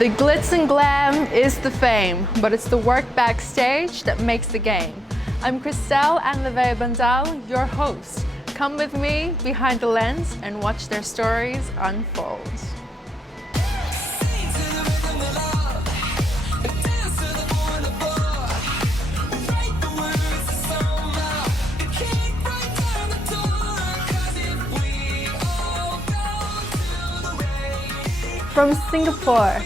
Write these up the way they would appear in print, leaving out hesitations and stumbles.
The glitz and glam is the fame, but it's the work backstage that makes the game. I'm Christelle and Levey Bandal, your host. Come with me behind the lens and watch their stories unfold. From Singapore,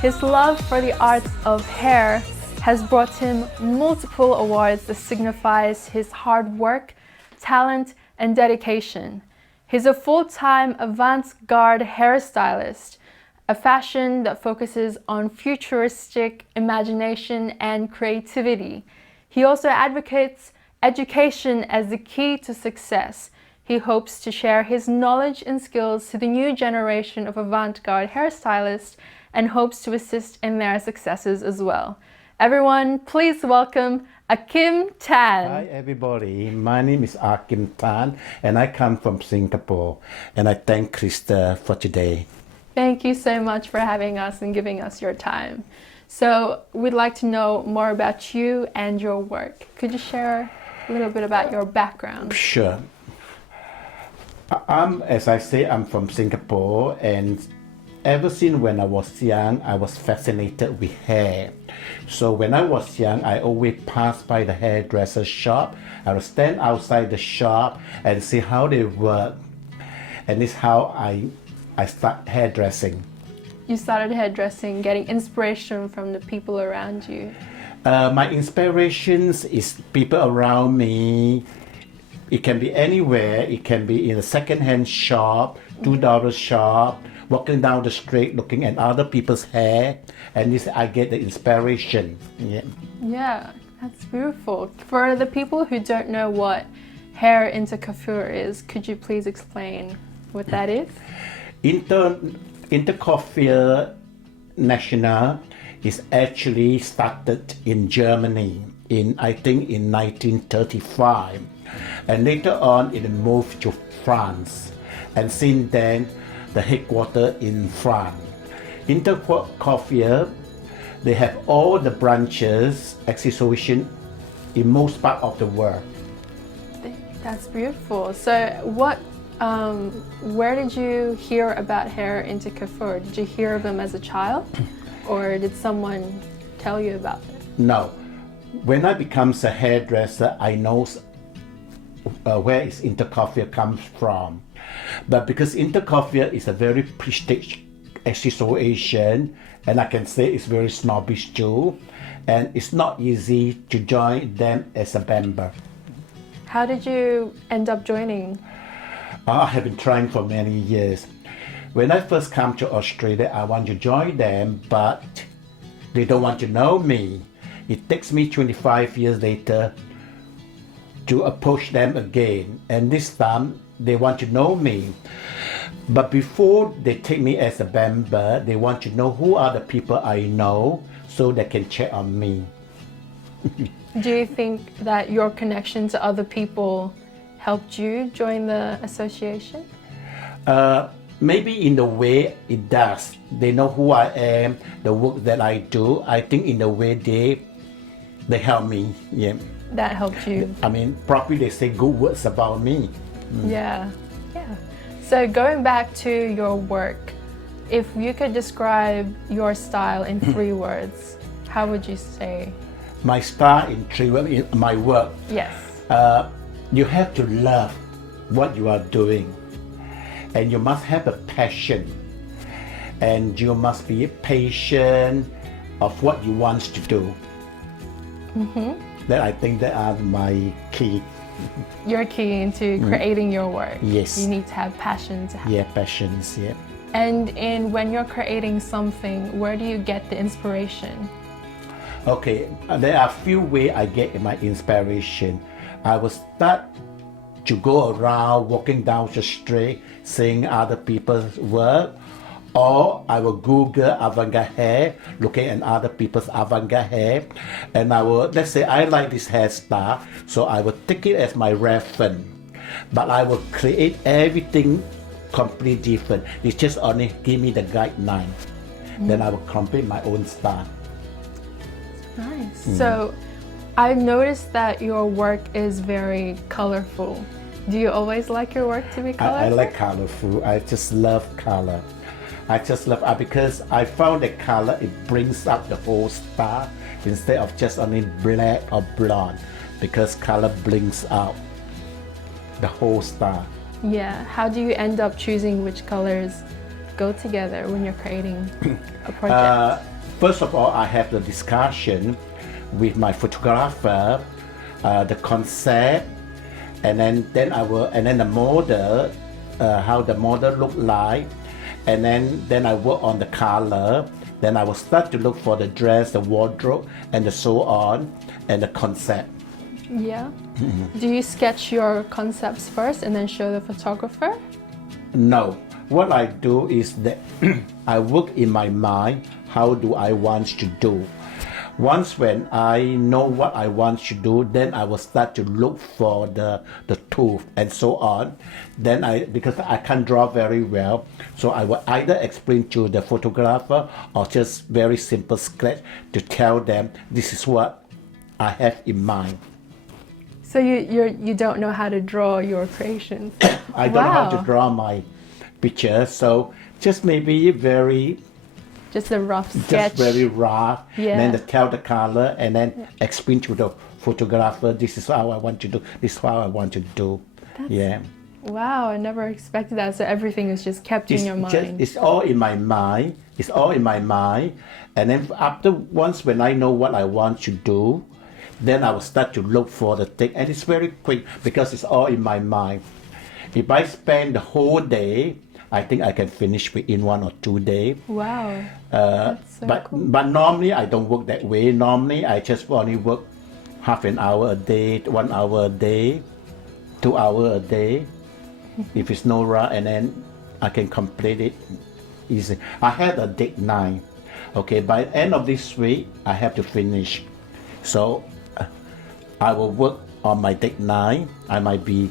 his love for the art of hair has brought him multiple awards that signifies his hard work, talent, and dedication. He's a full-time avant-garde hairstylist, a fashion that focuses on futuristic imagination and creativity. He also advocates education as the key to success. He hopes to share his knowledge and skills to the new generation of avant-garde hairstylists and hopes to assist in their successes as well. Everyone, please welcome AhKim Tan. Hi everybody, my name is AhKim Tan and I come from Singapore, and I thank Krista for today. Thank you so much for having us and giving us your time. So we'd like to know more about you and your work. Could you share a little bit about your background? Sure. As I say, I'm from Singapore, and ever since when I was young, I was fascinated with hair. So when I was young, I always passed by the hairdresser shop. I would stand outside the shop and see how they work. And this is how I start hairdressing. You started hairdressing, getting inspiration from the people around you. My inspirations is people around me. It can be anywhere. It can be in a second-hand shop, $2 shop, walking down the street looking at other people's hair, and this I get the inspiration. Yeah, that's beautiful. For the people who don't know what hair intercoiffure is, could you please explain what that is? Intercoiffure National is actually started in Germany I think in 1935, and later on it moved to France, and since then the headquarters in France. Intercoiffure, they have all the branches, association in most part of the world. That's beautiful. So where did you hear about hair intercoiffure? Did you hear of them as a child, or did someone tell you about it? No. When I become a hairdresser, I know where is intercoiffure comes from. But because intercoiffure is a very prestigious association, and I can say it's very snobbish too, and it's not easy to join them as a member. How did you end up joining? I have been trying for many years. When I first come to Australia, I want to join them, but they don't want to know me. It takes me 25 years later to approach them again, and this time they want to know me. But before they take me as a member, they want to know who are the people I know so they can check on me. Do you think that your connection to other people helped you join the association? Maybe in the way it does. They know who I am, the work that I do. I think in the way they help me. Yeah. That helped you. I mean, probably they say good words about me. Yeah. So going back to your work, if you could describe your style in 3 words, how would you say? My style in 3 words, in my work. Yes. You have to love what you are doing, and you must have a passion, and you must be patient of what you want to do. That I think that are my key. Your key into creating your work. Yes. You need to have passion to have. Yeah, passions, yeah. And when you're creating something, where do you get the inspiration? Okay, there are a few ways I get my inspiration. I will start to go around walking down the street, seeing other people's work, or I will Google avant-garde hair, looking at other people's avant-garde hair, and I will, let's say I like this hairstyle, so I will take it as my reference, but I will create everything completely different. It's just only give me the guideline. then I will complete my own star. Nice. So I've noticed that your work is very colorful. Do you always like your work to be colorful? I like colorful. I just love color. I just love because I found that color, it brings up the whole star instead of just only black or blonde, because color brings out the whole star. Yeah. How do you end up choosing which colors go together when you're creating a project? First of all, I have the discussion with my photographer, the concept, and then the model, how the model look like, and then I work on the color. Then I will start to look for the dress, the wardrobe, and the so on, and the concept. Yeah. Do you sketch your concepts first and then show the photographer? No. What I do is that I work in my mind, how do I want to do. Once when I know what I want to do, then I will start to look for the tool and so on. Then because I can't draw very well, so I will either explain to the photographer or just very simple sketch to tell them this is what I have in mind. So you don't know how to draw your creations? I don't know how to draw my picture, so just maybe just a rough sketch. just very raw, Yeah. and then to tell the color and then explain to the photographer, this is how I want to do, this is how I want to do. Wow, I never expected that. So everything is just kept in your mind. It's all in my mind. It's all in my mind. And then once when I know what I want to do, then I will start to look for the thing. And it's very quick because it's all in my mind. If I spend the whole day, I think I can finish within 1 or 2 days. Wow. That's so cool. But normally I don't work that way. Normally I just only work half an hour a day, 1 hour a day, 2 hours a day. If it's no rush, and then I can complete it easy. I had a deadline. Okay, by the end of this week, I have to finish. So I will work on my deadline. I might be,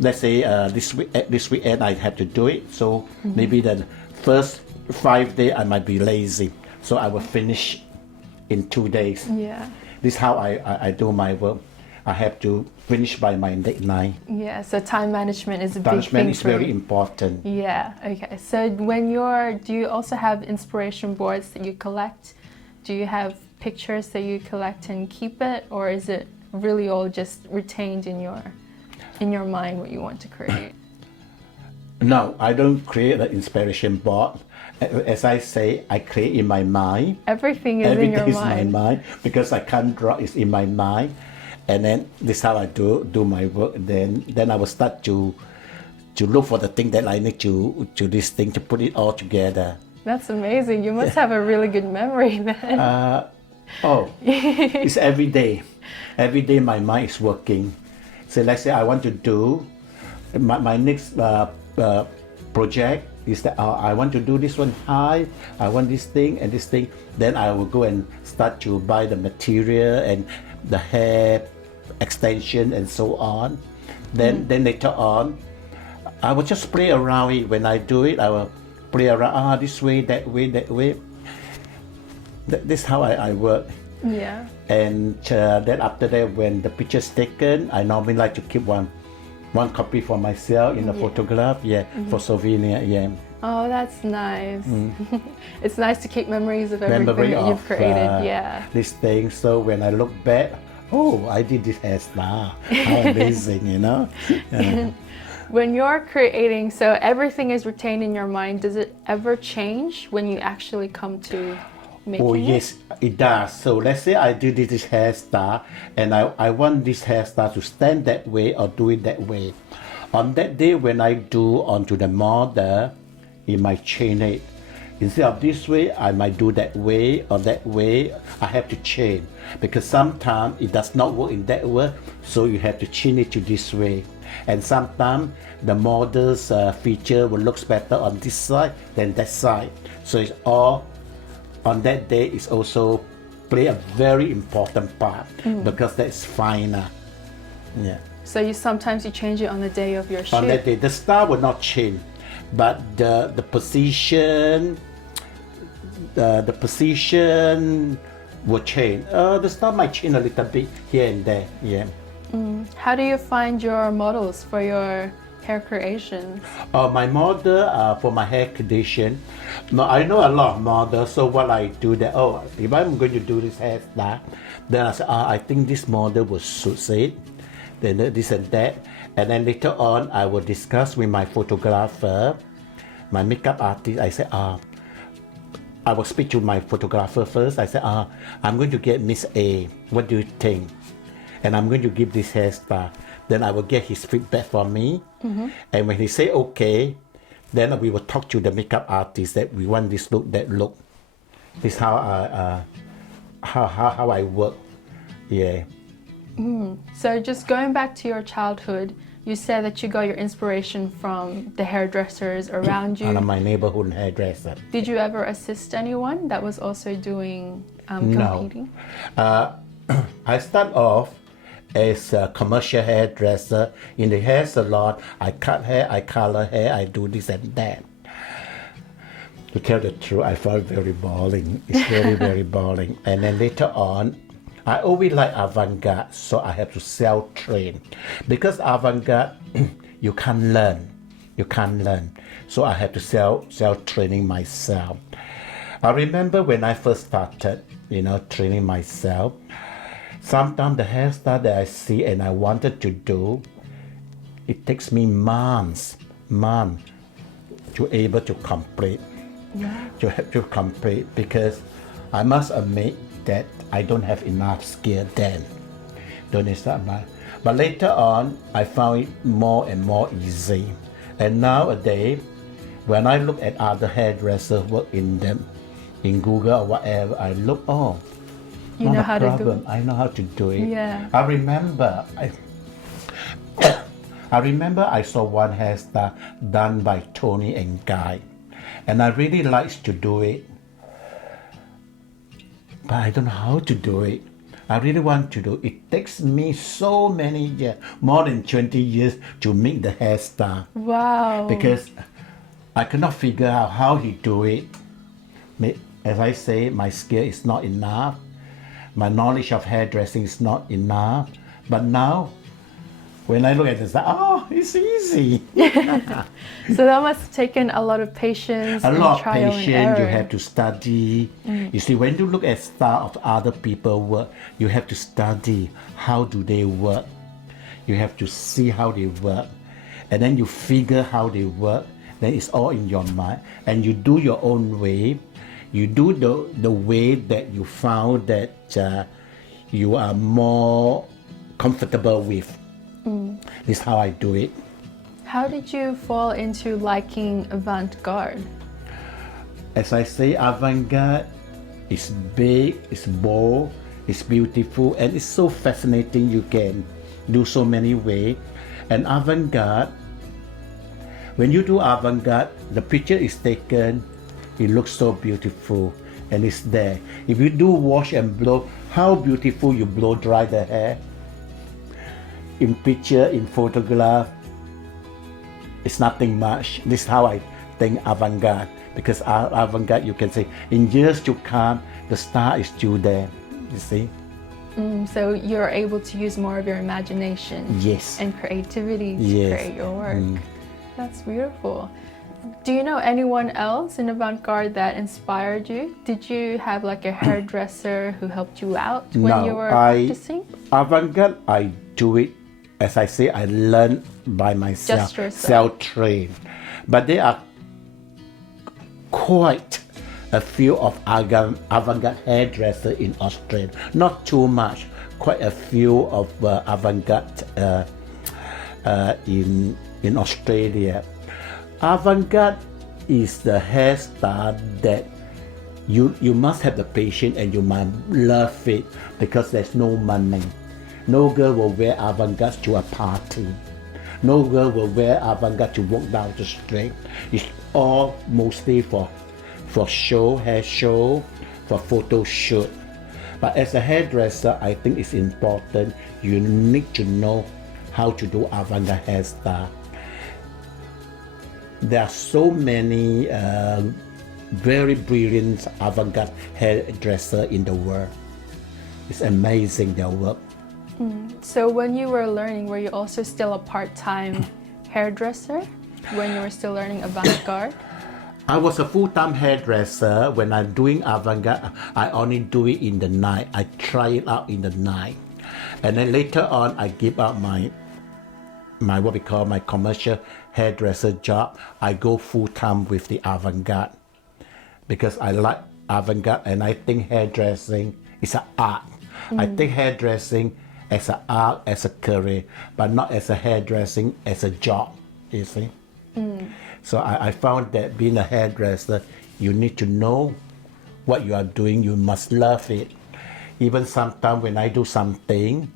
let's say this weekend I have to do it. So maybe the first 5 days I might be lazy. So I will finish in 2 days. Yeah. This is how I do my work. I have to finish by my deadline. Yeah, so time management is a big thing. Management is very important. Yeah, okay. So do you also have inspiration boards that you collect? Do you have pictures that you collect and keep it, or is it really all just retained in your mind what you want to create? No, I don't create an inspiration board. As I say, I create in my mind. Everything is in your mind. Everything is in my mind because I can't draw. It's in my mind, and then this is how I do my work. Then I will start to look for the thing that I need to this thing to put it all together. That's amazing. You must have a really good memory then. It's every day. Every day my mind is working. So let's say I want to do my next project is that I want to do this one high, I want this thing and this thing. Then I will go and start to buy the material and the hair extension and so on. Then later on, I will just play around it. When I do it, I will play around this way, that way, that way. This is how I work. Yeah. And then after that, when the picture is taken, I normally like to keep one copy for myself in a photograph, for souvenir, Oh, that's nice. It's nice to keep memories of everything that you've created, this thing. So when I look back, oh, I did this hairstyle. How amazing, you know? When you're creating, so everything is retained in your mind, does it ever change when you actually come to making it? Yes, it does. So let's say I do this hairstyle and I want this hairstyle to stand that way or do it that way. On that day when I do onto the model, it might change it. Instead of this way, I might do that way or that way. I have to change because sometimes it does not work in that way, so you have to change it to this way. And sometimes the model's feature will look better on this side than that side. So it's all on that day is also play a very important part because that's finer. Yeah. So sometimes you change it on the day of your shoot. On that day, the style will not change, but the position, the position will change. The style might change a little bit here and there. Yeah. How do you find your models for your hair creations? My model for my hair condition. No, I know a lot of models. So what I do that, if I'm going to do this hairstyle, then I say, I think this model will suit it. Then this and that. And then later on, I will discuss with my photographer, my makeup artist. I say, I will speak to my photographer first. I say, I'm going to get Miss A. What do you think? And I'm going to give this hairstyle. Then I will get his feedback from me. And when he say okay, then we will talk to the makeup artist that we want this look, that look. This is how I work. Yeah. So just going back to your childhood, you said that you got your inspiration from the hairdressers around you. And my neighborhood hairdresser. Did you ever assist anyone that was also doing competing? No. I start off as a commercial hairdresser in the hair salon. I cut hair, I color hair, I do this and that. To tell the truth, I found it very boring. It's very, very boring. And then later on, I always like avant-garde, so I have to self-train. Because avant-garde, you can't learn. You can't learn. So I have to self-training myself. I remember when I first started, training myself, sometimes the hairstyle that I see and I wanted to do, it takes me months to able to complete. Yeah. To have to complete, because I must admit that I don't have enough skill then. Don't understand that. But later on, I found it more and more easy. And nowadays, when I look at other hairdressers work in Google or whatever, I look, you know how to do it. I know how to do it. Yeah. I remember I saw one hairstyle done by Tony and Guy, and I really liked to do it, but I don't know how to do it. I really want to do it. It takes me so many years, more than 20 years to make the hairstyle. Wow. Because I cannot figure out how he do it. As I say, my skill is not enough. My knowledge of hairdressing is not enough. But now, when I look at this, it's easy. So that must have taken a lot of patience. A lot of trial patience. and error. You have to study. You see, when you look at style of other people work, you have to study how do they work. You have to see how they work, and then you figure how they work. Then it's all in your mind, and you do your own way. You do the way that you found that you are more comfortable with. This is how I do it. How did you fall into liking avant-garde? As I say, avant-garde is big, it's bold, it's beautiful, and it's so fascinating. You can do so many ways. And avant-garde, when you do avant-garde, the picture is taken, it looks so beautiful, and it's there. If you do wash and blow, how beautiful you blow dry the hair. In picture, in photograph, it's nothing much. This is how I think avant-garde. Because avant-garde, you can say, in years to come, the star is still there, you see. So you're able to use more of your imagination. Yes. And creativity to Yes. create your work. That's beautiful. Do you know anyone else in avant-garde that inspired you? Did you have like a hairdresser who helped you out when you were practicing? Avant-garde, I do it, as I say, I learn by myself, Just yourself. self-trained. But there are quite a few of avant-garde hairdressers in Australia. Not too much, quite a few of avant-garde in Australia. Avant-garde is the hairstyle that you must have the patience and you must love it, because there's no money. No girl will wear avant-garde to a party. No girl will wear avant-garde to walk down the street. It's all mostly for show, hair show, for photo shoot. But as a hairdresser, I think it's important. You need to know how to do avant-garde hairstyle. There are so many very brilliant avant-garde hairdresser in the world. It's amazing their work. So when you were learning, were you also still a part-time hairdresser when you were still learning avant-garde? I was a full-time hairdresser. When I'm doing avant-garde, I only do it in the night. I try it out in the night. And then later on, I give up my what we call my commercial hairdresser job. I go full-time with the avant-garde because I like avant-garde and I think hairdressing is an art. I think hairdressing as an art, as a career, but not as a hairdressing as a job, you see. So I found that being a hairdresser, you need to know what you are doing. You must love it. Even sometimes when I do something,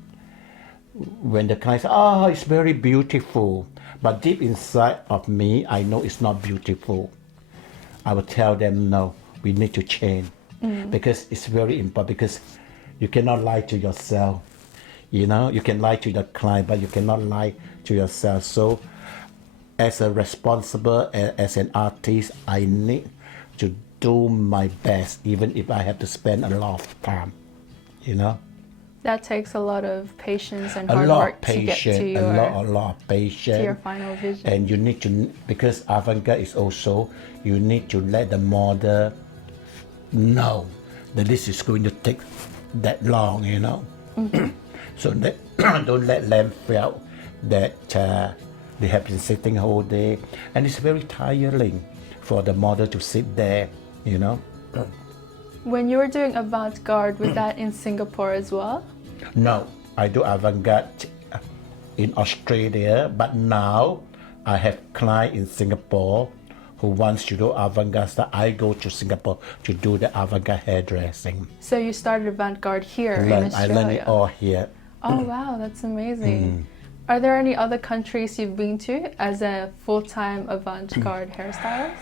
when the client says, oh, it's very beautiful, but deep inside of me, I know it's not beautiful. I will tell them, no, we need to change. Because it's very important, because you cannot lie to yourself. You know, you can lie to the client, but you cannot lie to yourself. So as a responsible, as an artist, I need to do my best, even if I have to spend a lot of time, you know. That takes a lot of patience and A hard lot work of to get patience, to your, a lot of patience. to your final vision. And you need to, because avant-garde is also, you need to let the model know that this is going to take that long, you know. So that, don't let them feel that they have been sitting all day, and it's very tiring for the model to sit there, you know. When you were doing avant-garde, was that in Singapore as well? No, I do avant-garde in Australia, but now I have clients in Singapore who wants to do avant-garde. So I go to Singapore to do the avant-garde hairdressing. So you started avant-garde here in I Australia? learned it all here. Oh wow, that's amazing. Are there any other countries you've been to as a full-time avant-garde hairstylist?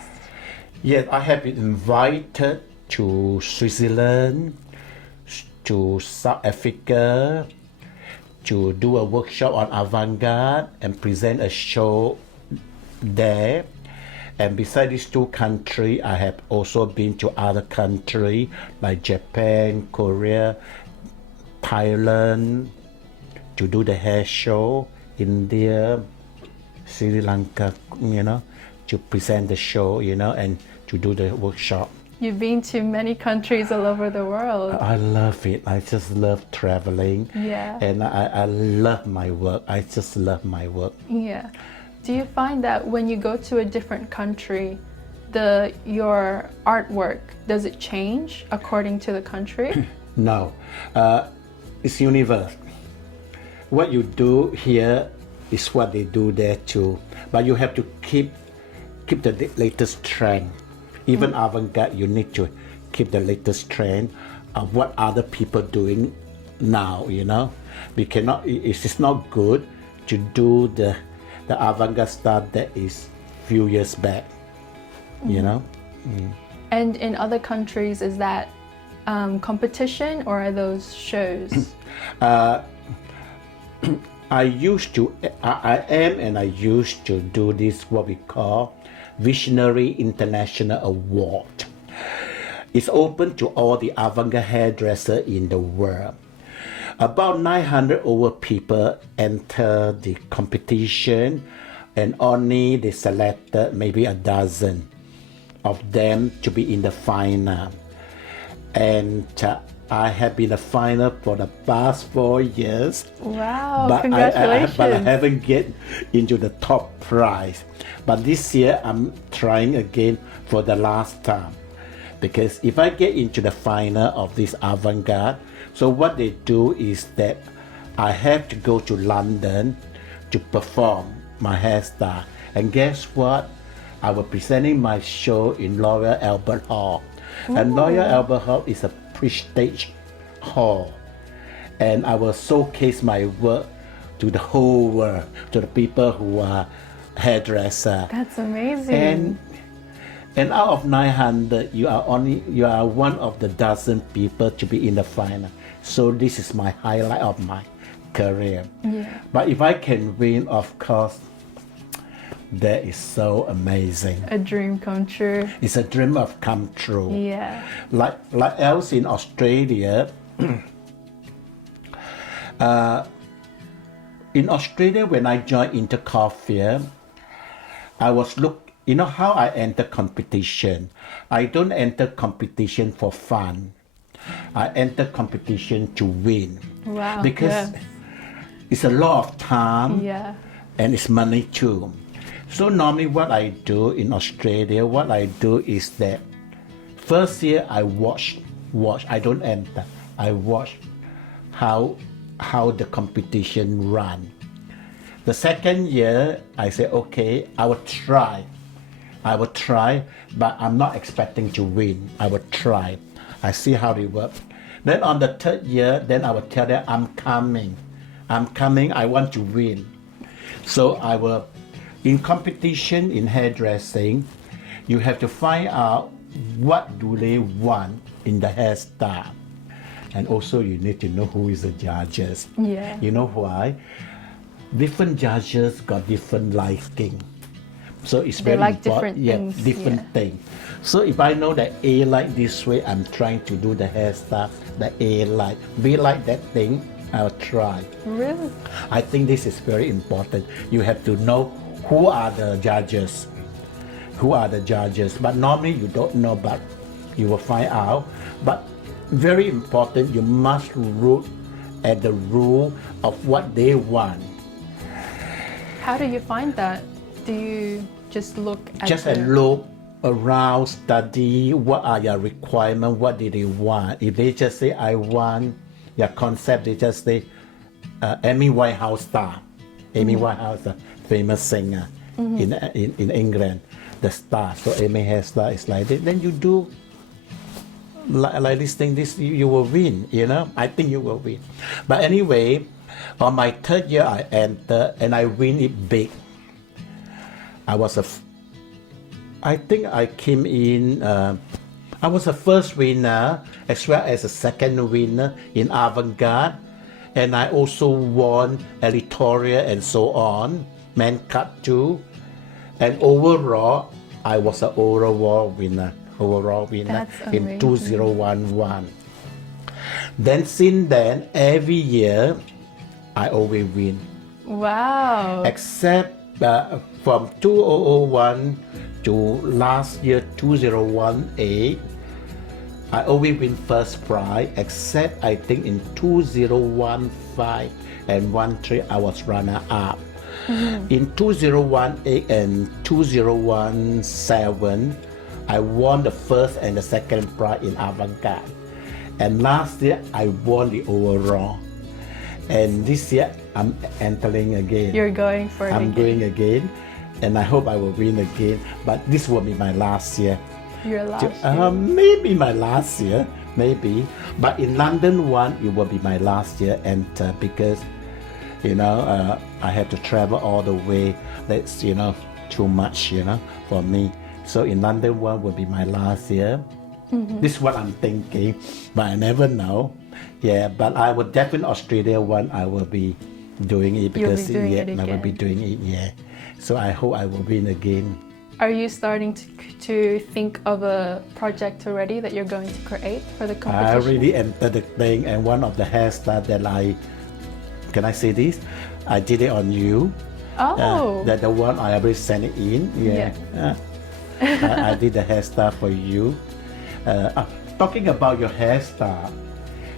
Yes, I have been invited to Switzerland, to South Africa, to do a workshop on avant-garde and present a show there. And besides these two countries, I have also been to other countries like Japan, Korea, Thailand, to do the hair show, India, Sri Lanka, you know, to present the show, you know, and to do the workshop. You've been to many countries all over the world. I love it. I just love traveling. Yeah. And I love my work. I just love my work. Yeah. Do you find that when you go to a different country, your artwork, does it change according to the country? No. It's universal. What you do here is what they do there too. But you have to keep the latest trend. Even avant-garde, you need to keep the latest trend of what other people doing now, you know. We cannot, it's not good to do the avant-garde style that is few years back, you know. And in other countries, is that competition or are those shows? I used to do this, what we call Visionary International Award. It's open to all the avant-garde hairdressers in the world. About 900 over people enter the competition, and only they selected maybe a dozen of them to be in the final. And I have been a final for the past 4 years. Wow, but congratulations. But I haven't get into the top prize. But this year I'm trying again for the last time. Because if I get into the final of this avant-garde, so what they do is that I have to go to London to perform my hairstyle. And guess what? I was presenting my show in Royal Albert Hall. Ooh. And Royal Albert Hall is a prestige hall. And I will showcase my work to the whole world, to the people who are hairdressers. That's amazing. And out of 900, you are one of the dozen people to be in the final. So this is my highlight of my career. Yeah. But if I can win, of course, That is so amazing. A dream come true. It's a dream of come true. Yeah. Like else in Australia, in Australia when I joined Intercoffee, I was you know how I enter competition. I don't enter competition for fun. I enter competition to win. Wow. Because it's a lot of time and it's money too. So normally what I do in Australia, what I do is that first year I watch, I don't enter. I watch how the competition run. The second year I say, okay, I will try, but I'm not expecting to win. I will try. I see how they work. Then on the third year, then I will tell them, I'm coming, I want to win. So I will, in competition, in hairdressing, you have to find out what do they want in the hairstyle. And also you need to know who is the judges. Yeah. You know why? Different judges got different liking. So it's they very like important. Different things. Different things. So if I know that A like this way, I'm trying to do the hairstyle that A like. B like that thing, I'll try. Really? I think this is very important. You have to know who are the judges. But normally you don't know, but you will find out. But very important, you must look at the rule of what they want. How do you find that? Do you just look at look around, study what are your requirements, what do they want. If they just say, I want your concept, they just say, Amy Winehouse star. Amy Winehouse, a famous singer in England, the star. So Amy hairstyle is like that. Then you do like this thing, you will win, you know. I think you will win. But anyway, on my third year I entered and I win it big. I think I came in, I was the first winner as well as the second winner in avant-garde. And I also won editorial and so on, man cut too. And overall, I was an overall winner in 2011. Then since then, every year, I always win. Wow. Except from 2001 to last year 2018, I always win first prize, except I think in 2015 and 13 I was runner up. In 2018 and 2017, I won the first and the second prize in avant-garde. And last year I won the overall. And this year I'm entering again. You're going for it. I'm going again, and I hope I will win again. But this will be my last year. Your last year? Maybe my last year, maybe. But in London one, it will be my last year, and because, you know, I have to travel all the way. That's, you know, too much, you know, for me. So in London one will be my last year. This is what I'm thinking, but I never know. Yeah, but I will definitely Australia one. I will be doing it because I will be doing it. Yeah, so I hope I will win again. Are you starting to think of a project already that you're going to create for the competition? I already entered the thing, and one of the hairstyles that can I say this? I did it on you. Oh. That the one I already sent it in. Yeah. I did the hairstyle for you. Talking about your hairstyle,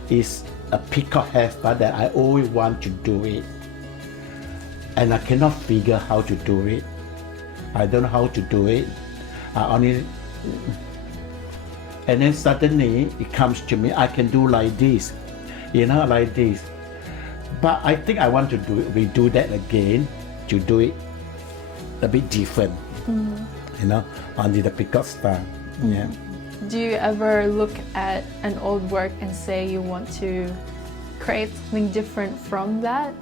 is a peacock hairstyle that I always want to do it, and I cannot figure how to do it. I don't know how to do it. And then suddenly it comes to me, I can do like this, you know, like this. But I think I want to redo that again, to do it a bit different, you know, only the peacock style. Yeah. Do you ever look at an old work and say you want to create something different from that?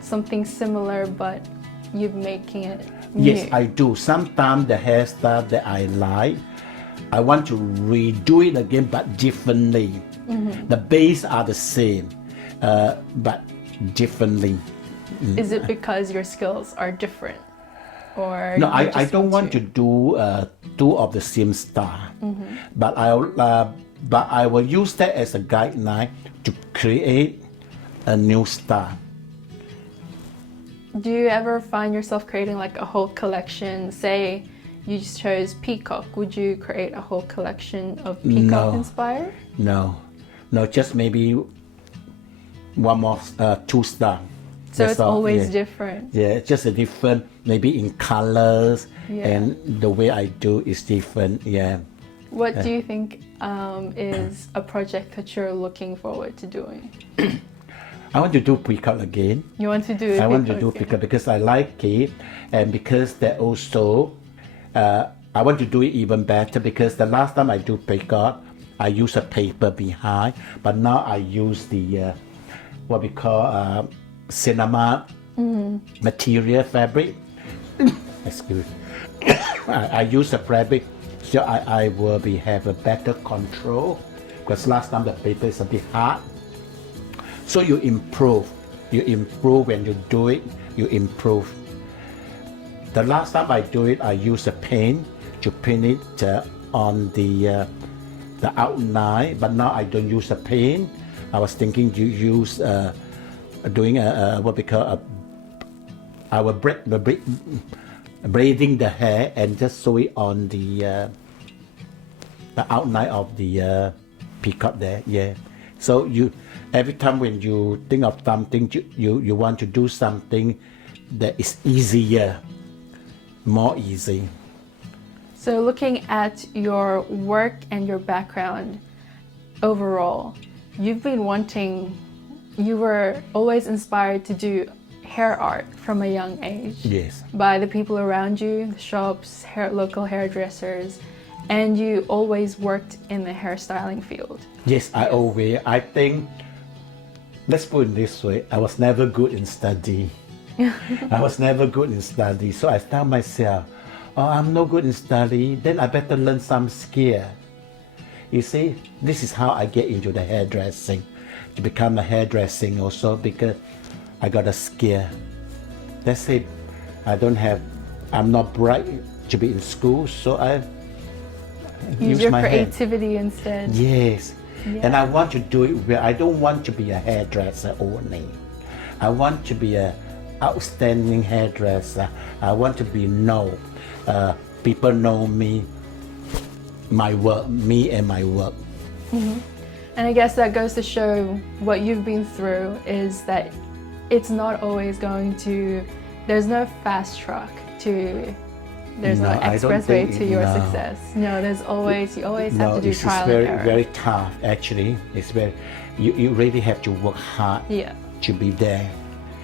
Something similar, but you're making it new? Yes, I do. Sometimes the hairstyle that I like, I want to redo it again, but differently. The base are the same, but differently. Is it because your skills are different? or No, you I just don't want to do two of the same style, but I will use that as a guideline to create a new style. Do you ever find yourself creating like a whole collection? Say you chose peacock, would you create a whole collection of peacock inspired? No, just maybe one more, two style. So That's it's all, always yeah. different. Yeah, it's just a different, maybe in colors, Yeah. and the way I do is different. Yeah. What do you think is a project that you're looking forward to doing? I want to do peacock again. You want to do I want to peacock do again? peacock because I like it, and because that also, I want to do it even better because the last time I do peacock, I use a paper behind, but now I use the what we call cinema material fabric. Excuse me. I use a fabric, so I will have a better control because last time the paper is a bit hard. So you improve when you do it, you improve. The last time I do it, I use a paint to paint it on the outline, but now I don't use a paint. I was thinking to use doing what we call I will braiding the hair and just sew it on the outline of the peacock there. Yeah. So every time when you think of something, you want to do something that is easier, more easy. So looking at your work and your background overall, you were always inspired to do hair art from a young age. Yes. By the people around you, the shops, local hairdressers, and you always worked in the hairstyling field. Yes, I think, let's put it this way, I was never good in study. I was never good in study, so I tell myself, oh, I'm no good in study, then I better learn some skill. You see, this is how I get into the hairdressing, to become a hairdressing also, because I got a skill. That's it. I'm not bright to be in school, so I Use your creativity instead. Yes. Yeah. And I want to do it where I don't want to be a hairdresser only. I want to be an outstanding hairdresser. I want to be known. People know me, my work, me and my work. Mm-hmm. And I guess that goes to show what you've been through is that it's not always there's no fast track there's no expressway to your success. No, you always have to do trial and error. It's very tough actually. It's you really have to work hard to be there.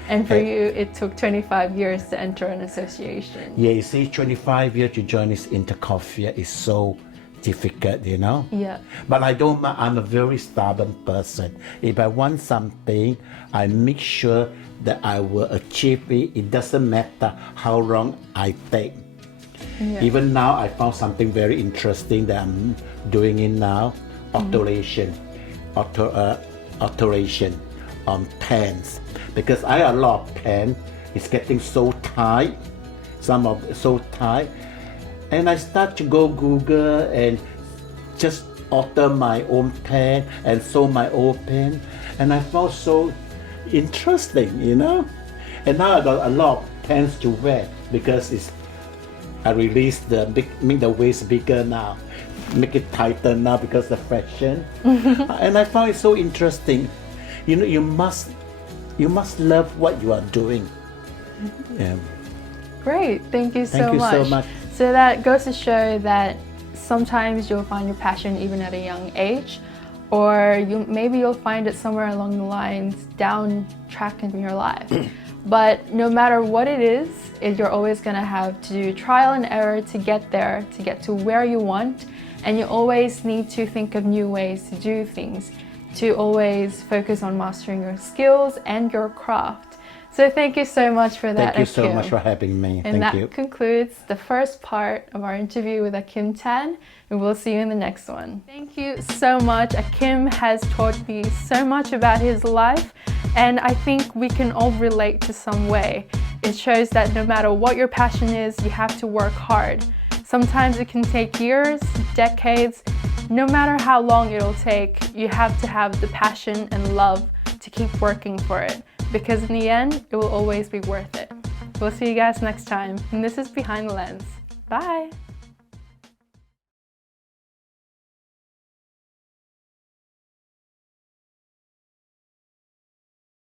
And for you, it took 25 years to enter an association. Yeah, you see, 25 years to join this intercoffee is so difficult, you know? Yeah. But I'm a very stubborn person. If I want something, I make sure that I will achieve it. It doesn't matter how long I take. Yeah. Even now, I found something very interesting that I'm doing it now, alteration on pants. Because I have a lot of pants, it's getting so tight, so tight. And I start to go Google and just alter my own pants and sew my own pants. And I found so interesting, you know. And now I got a lot of pants to wear because I released make the waist bigger now, make it tighter now because of fashion. And I found it so interesting. You know, you must love what you are doing. Yeah. Great, thank you so much. Thank you so much. So that goes to show that sometimes you'll find your passion even at a young age, or maybe you'll find it somewhere along the lines down track in your life. But no matter what it is, you're always going to have to do trial and error to get there, to get to where you want. And you always need to think of new ways to do things, to always focus on mastering your skills and your craft. So thank you so much for that, Thank you so AhKim. much for having me. And Thank you. that concludes the first part of our interview with AhKim Tan, and we'll see you in the next one. Thank you so much. AhKim has taught me so much about his life, and I think we can all relate to some way. It shows that no matter what your passion is, you have to work hard. Sometimes it can take years, decades. No matter how long it'll take, you have to have the passion and love to keep working for it, because in the end, it will always be worth it. We'll see you guys next time, and this is Behind the Lens. Bye!